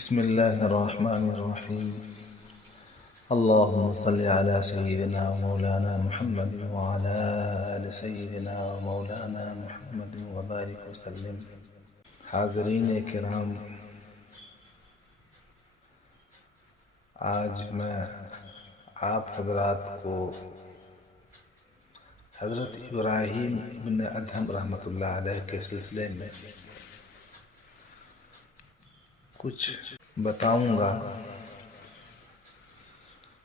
بسم الله الرحمن الرحيم. اللهم صل على سيدنا ومولانا محمد وعلى آل سيدنا ومولانا محمد وبارك وسلم. حاضرین کرام، آج میں آپ حضرات کو حضرت ابراہیم ابن ادہم رحمۃ اللہ علیہ کے سلسلے میں کچھ بتاؤں گا،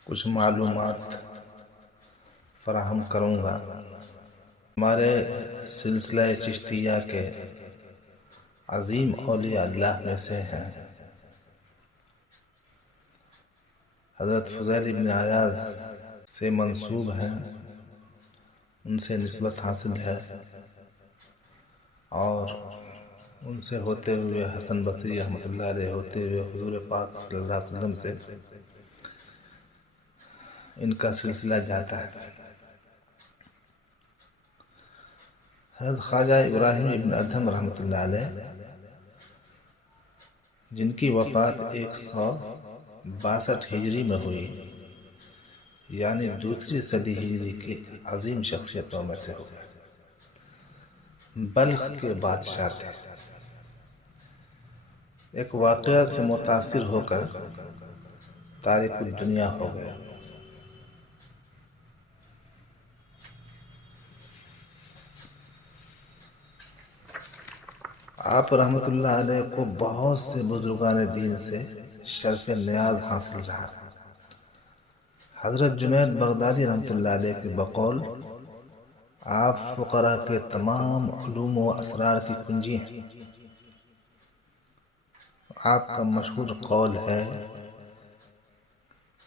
کچھ معلومات فراہم کروں گا۔ ہمارے سلسلہ چشتیہ کے عظیم اولیاء اللہ میں سے ہیں حضرت فضیل ابن عیاض سے منسوب ہیں، ان سے نسبت حاصل ہے، اور ان سے ہوتے ہوئے حسن بصری رحمۃ اللہ علیہ ہوتے ہوئے حضور پاک صلی اللہ علیہ وسلم سے ان کا سلسلہ جاتا ہے۔ حضرت خواجہ ابراہیم ابن ادہم رحمۃ اللہ علیہ، جن کی وفات 162 ہجری میں ہوئی، یعنی دوسری صدی ہجری کی عظیم شخصیتوں میں سے ہوئے، بلخ کے بادشاہ تھے۔ ایک واقعہ سے متاثر ہو کر تارک الدنیا ہو گیا۔ آپ رحمۃ اللہ علیہ کو بہت سے بزرگان دین سے شرف نیاز حاصل رہا۔ حضرت جنید بغدادی رحمۃ اللہ علیہ کے بقول آپ فقراء کے تمام علوم و اسرار کی کنجی ہیں۔ آپ کا مشہور قول ہے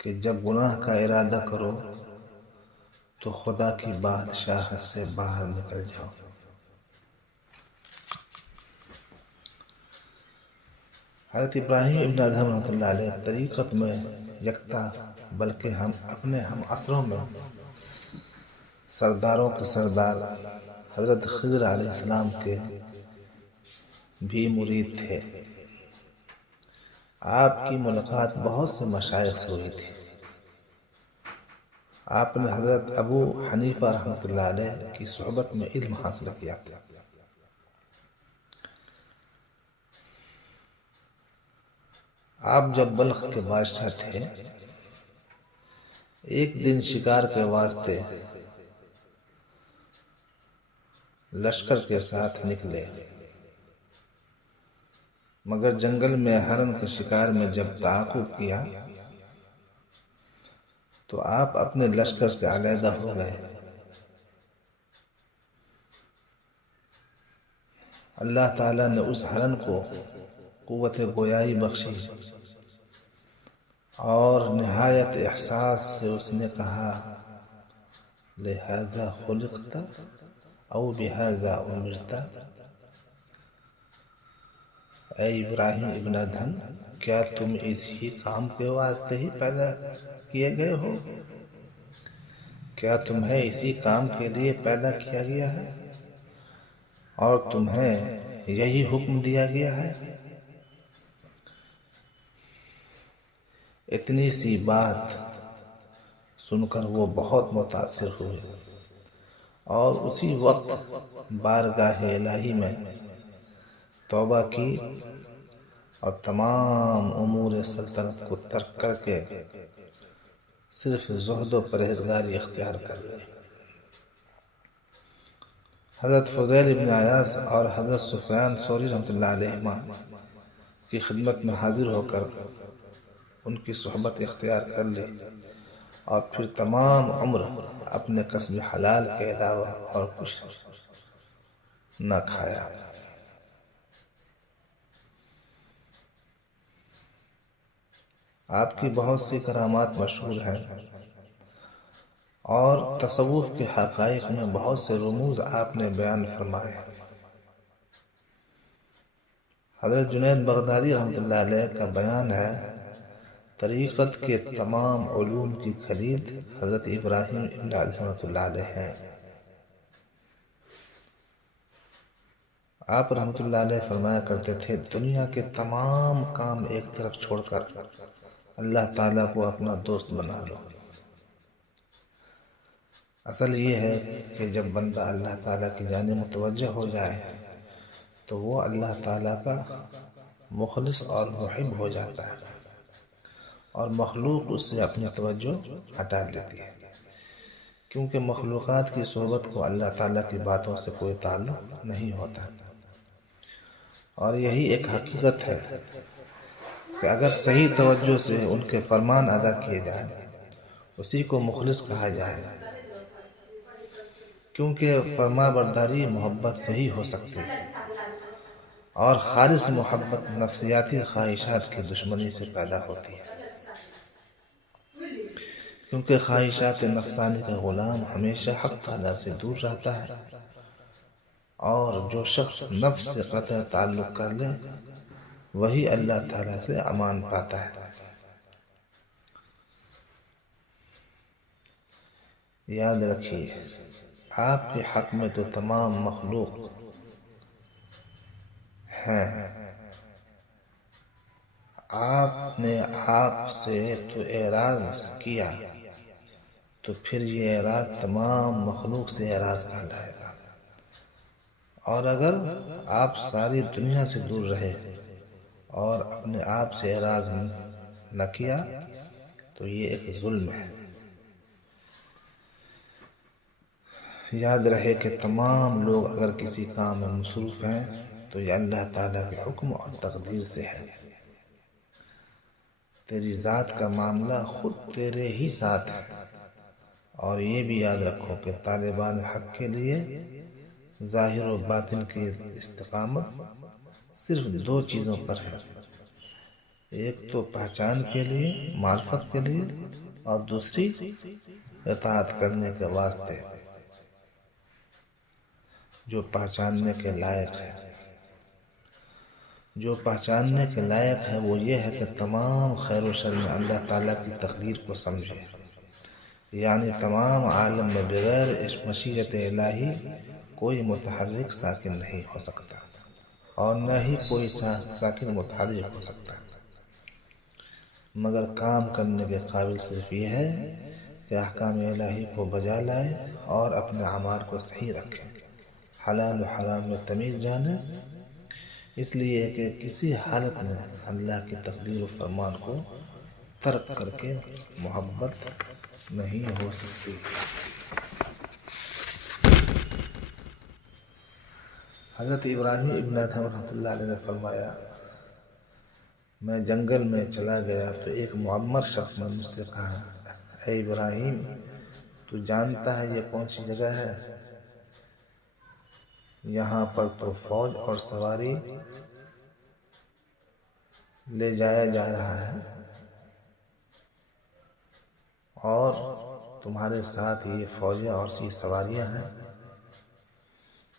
کہ جب گناہ کا ارادہ کرو تو خدا کی بادشاہت سے باہر نکل جاؤ۔ حضرت ابراہیم ابن ادہم رحمۃ اللہ علیہ طریقت میں یکتا، بلکہ ہم اپنے ہم عصروں میں سرداروں کے سردار حضرت خضر علیہ السلام کے بھی مرید تھے۔ آپ کی ملاقات بہت سے مشائخ سے ہوئی تھی۔ آپ نے حضرت ابو حنیفہ رحمۃ اللہ علیہ کی صحبت میں علم حاصل کیا تھا۔ آپ جب بلخ کے بادشاہ تھے، ایک دن شکار کے واسطے لشکر کے ساتھ نکلے، مگر جنگل میں ہرن کے شکار میں جب تعاقب کیا تو آپ اپنے لشکر سے علیحدہ ہو گئے۔ اللہ تعالیٰ نے اس ہرن کو قوت گویائی بخشی اور نہایت احساس سے اس نے کہا، لہذا خلقت او بہذا امرت۔ اے ابراہیم ابن ادہم، کیا تم اسی کام کے واسطے ہی پیدا کیے گئے ہو؟ کیا تمہیں اسی کام کے لیے پیدا کیا گیا ہے اور تمہیں یہی حکم دیا گیا ہے؟ اتنی سی بات سن کر وہ بہت متاثر ہوئے اور اسی وقت بارگاہ الہی میں توبہ کی اور تمام امور سلطنت کو ترک کر کے صرف زہد و پرہیزگاری اختیار کر لی۔ حضرت فضیل ابن عیاض اور حضرت سفیان ثوری رحمۃ اللہ علیہ کی خدمت میں حاضر ہو کر ان کی صحبت اختیار کر لی، اور پھر تمام عمر اپنے کسب حلال کے علاوہ اور کچھ نہ کھایا۔ آپ کی بہت سی کرامات مشہور ہیں اور تصوف کے حقائق میں بہت سے رموز آپ نے بیان فرمائے۔ حضرت جنید بغدادی رحمۃ اللہ علیہ کا بیان ہے، طریقت کے تمام علوم کی خلید حضرت ابراہیم ابن ادہم رحمۃ اللہ علیہ ہیں۔ آپ رحمۃ اللہ علیہ فرمایا کرتے تھے دنیا کے تمام کام ایک طرف چھوڑ کر اللہ تعالیٰ کو اپنا دوست بنا لو۔ اصل یہ ہے کہ جب بندہ اللہ تعالیٰ کی جانب متوجہ ہو جائے تو وہ اللہ تعالیٰ کا مخلص اور محب ہو جاتا ہے، اور مخلوق اس سے اپنی توجہ ہٹا لیتی ہے، کیونکہ مخلوقات کی صحبت کو اللہ تعالیٰ کی باتوں سے کوئی تعلق نہیں ہوتا۔ اور یہی ایک حقیقت ہے کہ اگر صحیح توجہ سے ان کے فرمان ادا کیے جائیں اسی کو مخلص کہا جائے، کیونکہ فرما برداری محبت سے ہی ہو سکتی ہے، اور خالص محبت نفسیاتی خواہشات کی دشمنی سے پیدا ہوتی ہے، کیونکہ خواہشات نفسانی کا غلام ہمیشہ حق تعالیٰ سے دور رہتا ہے، اور جو شخص نفس سے قطع تعلق کر لے وہی اللہ تعالیٰ سے امان پاتا ہے۔ یاد رکھیے آپ کے حق میں تو تمام مخلوق ہیں، آپ نے آپ سے تو اعراض کیا تو پھر یہ اعراض تمام مخلوق سے اعراض کہلائے گا، اور اگر آپ ساری دنیا سے دور رہے اور اپنے آپ سے اعراض نہ کیا تو یہ ایک ظلم ہے۔ یاد رہے کہ تمام لوگ اگر کسی کام میں مصروف ہیں تو یہ اللہ تعالیٰ کے حکم اور تقدیر سے ہے۔ تیری ذات کا معاملہ خود تیرے ہی ساتھ ہے، اور یہ بھی یاد رکھو کہ طالبان حق کے لیے ظاہر و باطن کی استقامت صرف دو چیزوں پر ہے، ایک تو پہچان کے لیے، معرفت کے لیے، اور دوسری اطاعت کرنے کے واسطے جو پہچاننے کے لائق ہے۔ جو پہچاننے کے لائق ہے وہ یہ ہے کہ تمام خیر و شر میں اللہ تعالیٰ کی تقدیر کو سمجھے، یعنی تمام عالم میں بغیر مشیت الہی کوئی متحرک ساکن نہیں ہو سکتا، اور نہ ہی کوئی ساکن متحرک ہو سکتا، مگر کام کرنے کے قابل صرف یہ ہے کہ احکام الہی کو بجا لائے اور اپنے اعمال کو صحیح رکھے، حلال و حرام میں تمیز جانے، اس لیے کہ کسی حالت میں اللہ کی تقدیر و فرمان کو ترک کر کے محبت نہیں ہو سکتی۔ حضرت ابراہیم ابن ادھم رحمۃ اللہ علیہ نے فرمایا میں جنگل میں چلا گیا تو ایک معمر شخص نے مجھ سے کہا اے ابراہیم تو جانتا ہے یہ کون سی جگہ ہے؟ یہاں پر تو فوج اور سواری لے جایا جا رہا ہے اور تمہارے ساتھ یہ فوجیں اور سی سواریاں ہیں۔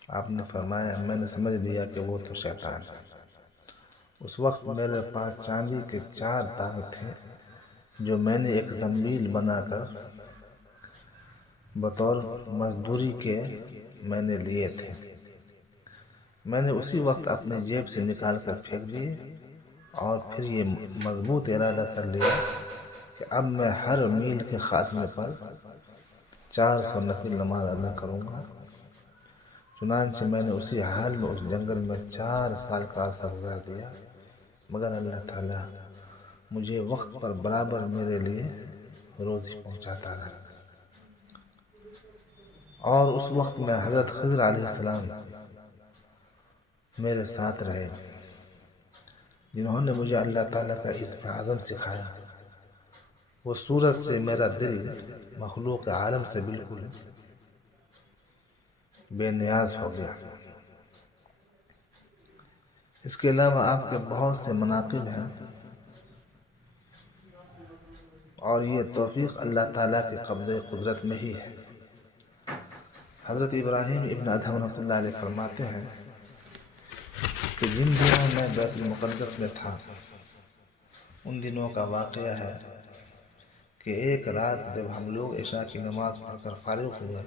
آپ نے فرمایا میں نے سمجھ لیا کہ وہ تو شیطان ہے۔ اس وقت میرے پاس چاندی کے 4 تاغ تھے جو میں نے ایک زنبیل بنا کر بطور مزدوری کے میں نے لیے تھے، میں نے اسی وقت اپنے جیب سے نکال کر پھینک دیے، اور پھر یہ مضبوط ارادہ کر لیا کہ اب میں ہر میل کے خاتمے پر 400 نفل نماز ادا کروں گا۔ چنانچہ میں نے اسی حال میں اس جنگل میں 4 سال کا عرصہ گزار دیا، مگر اللہ تعالیٰ مجھے وقت پر برابر میرے لیے روزی پہنچاتا رہا، اور اس وقت میں حضرت خضر علیہ السلام میرے ساتھ رہے جنہوں نے مجھے اللہ تعالیٰ کا عزم اعظم سکھایا۔ وہ سورج سے میرا دل مخلوق عالم سے بالکل بے نیاز ہو گیا۔ اس کے علاوہ آپ کے بہت سے مناقب ہیں، اور یہ توفیق اللہ تعالیٰ کے قبضہ قدرت میں ہی ہے۔ حضرت ابراہیم ابن ادھم رحمۃ اللہ علیہ فرماتے ہیں کہ جن دنوں میں بیت المقدس میں تھا ان دنوں کا واقعہ ہے کہ ایک رات جب ہم لوگ عشاء کی نماز پڑھ کر فارغ ہوئے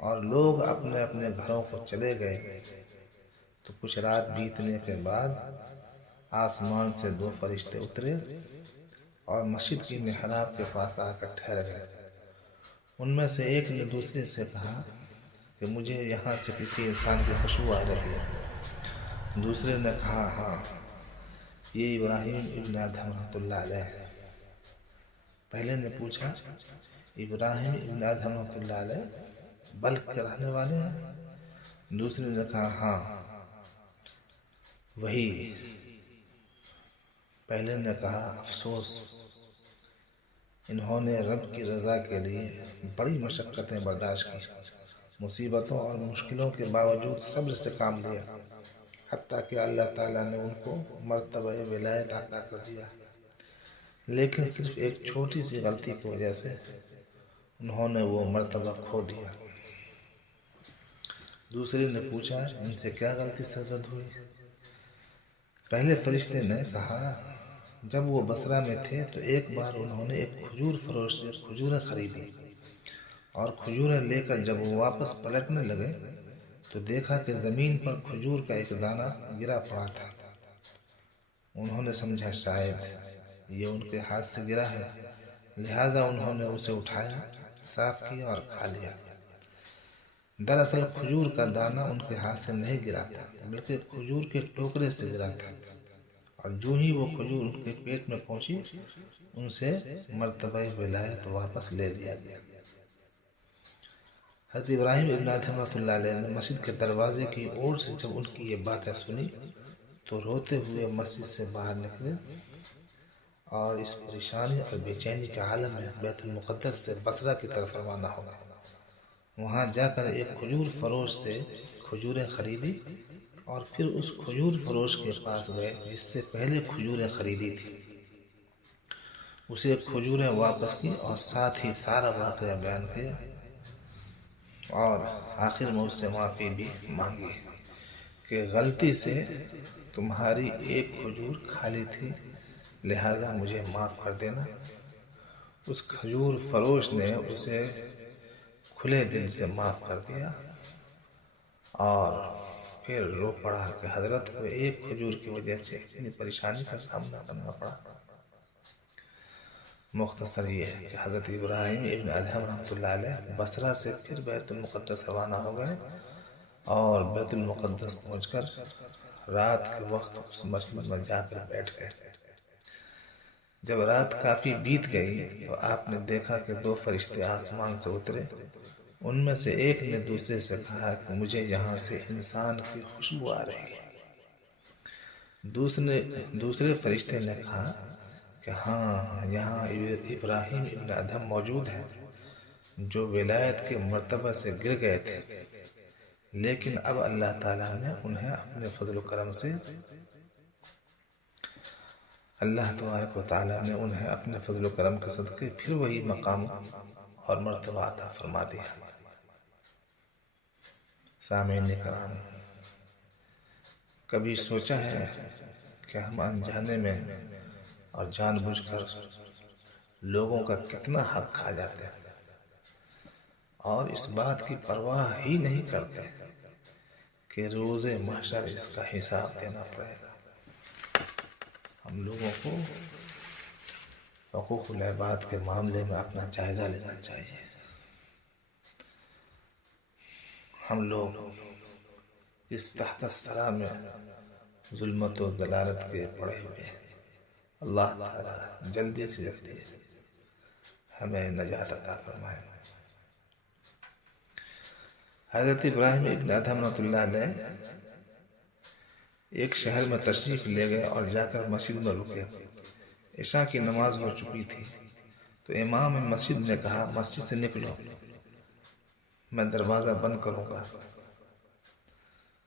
اور لوگ اپنے اپنے گھروں کو چلے گئے تو کچھ رات بیتنے کے بعد آسمان سے 2 فرشتے اترے اور مسجد کی محراب کے پاس آ کر ٹھہر گئے۔ ان میں سے ایک نے دوسرے سے کہا کہ مجھے یہاں سے کسی انسان کی خوشبو آ رہی ہے۔ دوسرے نے کہا ہاں، یہ ابراہیم ابن ادھم رحمۃ اللہ علیہ ہے۔ پہلے نے پوچھا ابراہیم ابن ادھم رحمۃ اللہ علیہ بلخ کے رہنے والے ہیں؟ دوسرے نے کہا ہاں وہی۔ پہلے نے کہا افسوس، انہوں نے رب کی رضا کے لیے بڑی مشقتیں برداشت کی، مصیبتوں اور مشکلوں کے باوجود صبر سے کام لیا، حتیٰ کہ اللہ تعالیٰ نے ان کو مرتبہ ولایت عطا کر دیا، لیکن صرف ایک چھوٹی سی غلطی کی وجہ سے انہوں نے وہ مرتبہ کھو دیا۔ دوسرے نے پوچھا ان سے کیا غلطی سرزد ہوئی؟ پہلے فرشتے نے کہا جب وہ بصرہ میں تھے تو ایک بار انہوں نے ایک کھجور فروش سے کھجوریں خریدی، اور کھجوریں لے کر جب وہ واپس پلٹنے لگے تو دیکھا کہ زمین پر کھجور کا ایک دانہ گرا پڑا تھا۔ انہوں نے سمجھا شاید یہ ان کے ہاتھ سے گرا ہے، لہٰذا انہوں نے اسے اٹھایا، صاف کیا اور کھا لیا۔ دراصل کھجور کا دانہ ان کے ہاتھ سے نہیں گرا تھا، بلکہ کھجور کے ٹوکرے سے گرا تھا، اور جو ہی وہ کھجور ان کے پیٹ میں پہنچی ان سے مرتبہ ولایت واپس لے لیا گیا۔ حضرت ابراہیم ابن ادھم رحمۃ اللہ علیہ نے مسجد کے دروازے کی اور سے جب ان کی یہ باتیں سنی تو روتے ہوئے مسجد سے باہر نکلے اور اس پریشانی اور بے چینی کے عالم میں بیت المقدس سے بصرہ کی طرف روانہ ہو گئے۔ وہاں جا کر ایک کھجور فروش سے کھجوریں خریدی اور پھر اس کھجور فروش کے پاس گئے جس سے پہلے کھجوریں خریدی تھی، اسے کھجوریں واپس کی اور ساتھ ہی سارا واقعہ بیان کیا، اور آخر میں اس سے معافی بھی مانگی کہ غلطی سے تمہاری ایک کھجور کھالی تھی، لہذا مجھے معاف کر دینا۔ اس کھجور فروش نے اسے کھلے دل سے معاف کر دیا اور پھر رو پڑا کہ حضرت کو ایک کھجور کی وجہ سے اتنی پریشانی کا سامنا کرنا پڑا۔ مختصر یہ ہے کہ حضرت ابراہیم ابن ادھم رحمۃ اللہ علیہ بصرہ سے پھر بیت المقدس روانہ ہو گئے اور بیت المقدس پہنچ کر رات کے وقت اس مسجد میں جا کر بیٹھ گئے۔ جب رات کافی بیت گئی تو آپ نے دیکھا کہ 2 فرشتے آسمان سے اترے۔ ان میں سے ایک نے دوسرے سے کہا کہ مجھے یہاں سے انسان کی خوشبو آ رہی ہے۔ دوسرے فرشتے نے کہا کہ ہاں، یہاں ابراہیم ابن ادھم موجود ہیں جو ولایت کے مرتبہ سے گر گئے تھے، لیکن اب اللہ تعالیٰ نے انہیں اپنے فضل و کرم سے اللہ تبارک و تعالیٰ نے انہیں اپنے فضل و کرم کے صدقے پھر وہی مقام اور مرتبہ عطا فرما دیا۔ سامعین کرام، کبھی سوچا ہے کہ ہم انجانے میں اور جان بوجھ کر لوگوں کا کتنا حق کھا جاتے ہیں اور اس بات کی پرواہ ہی نہیں کرتے کہ روز محشر اس کا حساب دینا پڑے گا۔ ہم لوگوں کو حقوق العباد کے معاملے میں اپنا جائزہ لینا چاہیے۔ ہم لوگ اس تحت الثری میں ظلمت و ضلالت کے پڑے ہوئے ہیں۔ اللہ تعالی جلدی سے جلدی ہمیں نجات عطا فرمائے۔ حضرت ابراہیم ابن ادھم رحمۃ اللہ علیہ ایک شہر میں تشریف لے گئے اور جا کر مسجد میں رکے۔ عشاء کی نماز ہو چکی تھی تو امام مسجد نے کہا مسجد سے نکلو، میں دروازہ بند کروں گا۔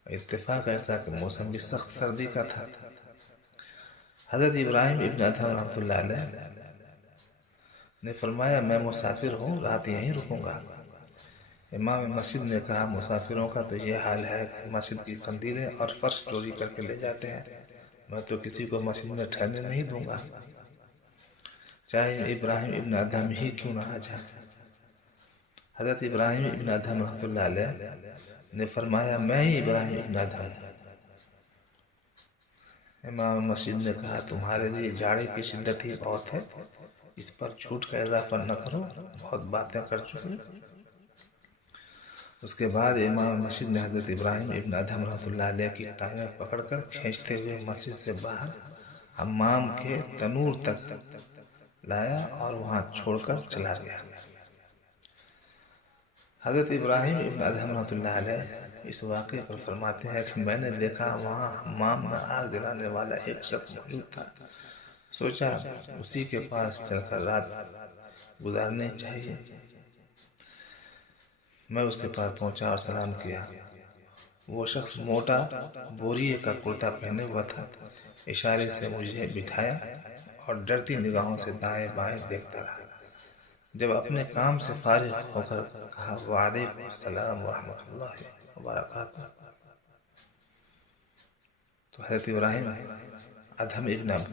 اتفاق ایسا کہ موسم بھی سخت سردی کا تھا۔ حضرت ابراہیم ابن ادھم رحمۃ اللہ علیہ نے فرمایا میں مسافر ہوں، رات یہیں رکوں گا۔ امام مسجد نے کہا مسافروں کا تو یہ حال ہے کہ مسجد کی قندیلیں اور فرش چوری کر کے لے جاتے ہیں، میں تو کسی کو مسجد میں ٹھہرنے نہیں دوں گا، چاہے ابراہیم ابن ادھم ہی کیوں نہ آ جائے۔ حضرت ابراہیم ابن ادھم رحمۃ اللہ علیہ نے فرمایا میں ہی ابراہیم ابن ادھم، امام مسجد نے کہا تمہارے لیے جاڑے کی شدت ہی بہت ہے، اس پر جھوٹ کا اضافہ نہ کرو، بہت باتیں کر چکے۔ اس کے بعد امام مسجد نے حضرت ابراہیم ابن ادھم رحمۃ اللہ علیہ کی ٹانگیں پکڑ کر کھینچتے ہوئے مسجد سے باہر حمام کے تنور تک لایا اور وہاں چھوڑ کر چلا گیا۔ حضرت ابراہیم ابن ادھم رحمۃ اللہ علیہ اس واقعے پر فرماتے ہیں کہ میں نے دیکھا وہاں حمام میں آگ جلانے والا ایک شخص موجود تھا، سوچا اسی کے پاس چل کر رات گزارنی چاہیے۔ میں اس کے پاس پہنچا اور سلام کیا۔ وہ شخص موٹا بوریے کا کرتا پہنے ہوا تھا، اشارے سے مجھے بٹھایا اور ڈرتی نگاہوں سے دائیں بائیں دیکھتا رہا۔ جب اپنے کام سے فارغ ہو کر کہا وعلیکم السلام ورحمۃ اللہ وبرکاتہ، تو حضرت ابراہیم ادھم رحمۃ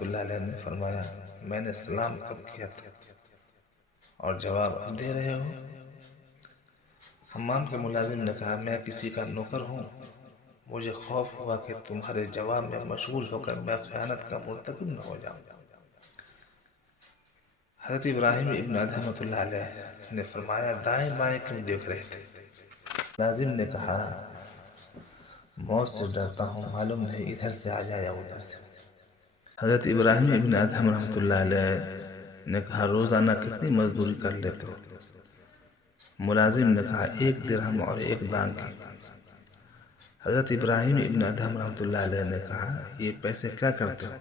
اللہ علیہ نے فرمایا میں نے سلام کب کیا تھا اور جواب اب دے رہے ہو؟ حمام کے ملازم نے کہا میں کسی کا نوکر ہوں، مجھے خوف ہوا کہ تمہارے جواب میں مشغول ہو کر میں خیانت کا مرتکب نہ ہو جاؤں۔ حضرت ابراہیم ابن ادھم رحمۃ اللہ علیہ نے فرمایا دائیں بائیں کیوں دیکھ رہے تھے؟ ملازم نے کہا موت سے ڈرتا ہوں، معلوم نہیں ادھر سے آ جائے یا ادھر سے۔ حضرت ابراہیم ابن ادھم رحمۃ اللہ علیہ نے کہا روزانہ کتنی مزدوری کر لیتے ہو؟ ملازم نے کہا 1 درہم اور 1 دانگ کی۔ حضرت ابراہیم ابن ادھم رحمۃ اللہ علیہ نے کہا یہ پیسے کیا کرتے ہو؟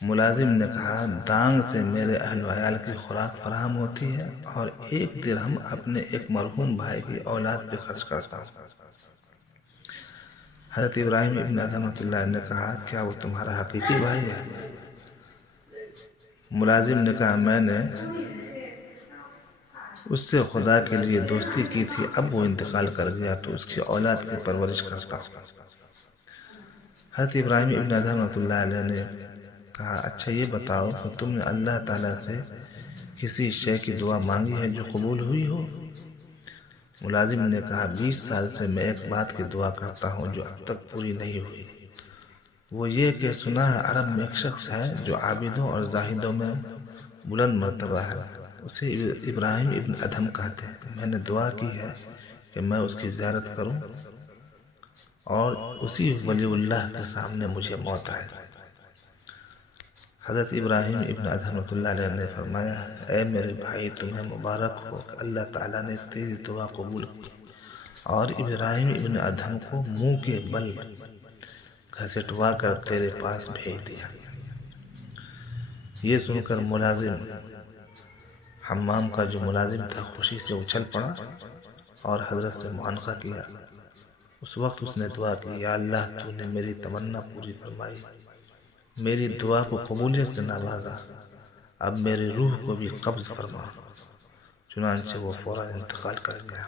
ملازم نے کہا دانگ سے میرے اہل و عیال کی خوراک فراہم ہوتی ہے اور 1 درہم اپنے ایک مرحوم بھائی کی اولاد پہ خرچ کرتا ہوں۔ حضرت ابراہیم ابن ادھم رحمۃ اللہ نے کہا کیا وہ تمہارا حقیقی بھائی ہے؟ ملازم نے کہا میں نے اس سے خدا کے لیے دوستی کی تھی، اب وہ انتقال کر گیا تو اس کی اولاد کی پرورش کرتا ہوں۔ حضرت ابراہیم ابن ادھم رحمۃ اللہ علیہ نے کہا اچھا یہ بتاؤ کہ تم نے اللہ تعالیٰ سے کسی شے کی دعا مانگی ہے جو قبول ہوئی ہو؟ ملازم نے کہا 20 سال سے میں ایک بات کی دعا کرتا ہوں جو اب تک پوری نہیں ہوئی، وہ یہ کہ سنا ہے عرب میں ایک شخص ہے جو عابدوں اور زاہدوں میں بلند مرتبہ ہے، اسے ابراہیم ابن ادھم کہتے ہیں۔ میں نے دعا کی ہے کہ میں اس کی زیارت کروں اور اسی ولی اللہ کے سامنے مجھے موت آئے۔ حضرت ابراہیم ابن ادھم رحمۃ اللہ علیہ نے فرمایا اے میرے بھائی تمہیں مبارک ہو کہ اللہ تعالیٰ نے تیری دعا قبول کی اور ابراہیم ابن ادھم کو منہ کے بل گھسیٹوا کر تیرے پاس بھیج دیا۔ یہ سن کر ملازم حمام کا جو ملازم تھا خوشی سے اچھل پڑا اور حضرت سے معانقہ کیا۔ اس وقت اس نے دعا کی یا اللہ تو نے میری تمنا پوری فرمائی، میری دعا کو قبولیت سے نوازا، اب میری روح کو بھی قبض فرما۔ چنانچہ وہ فوراً انتقال کر گیا۔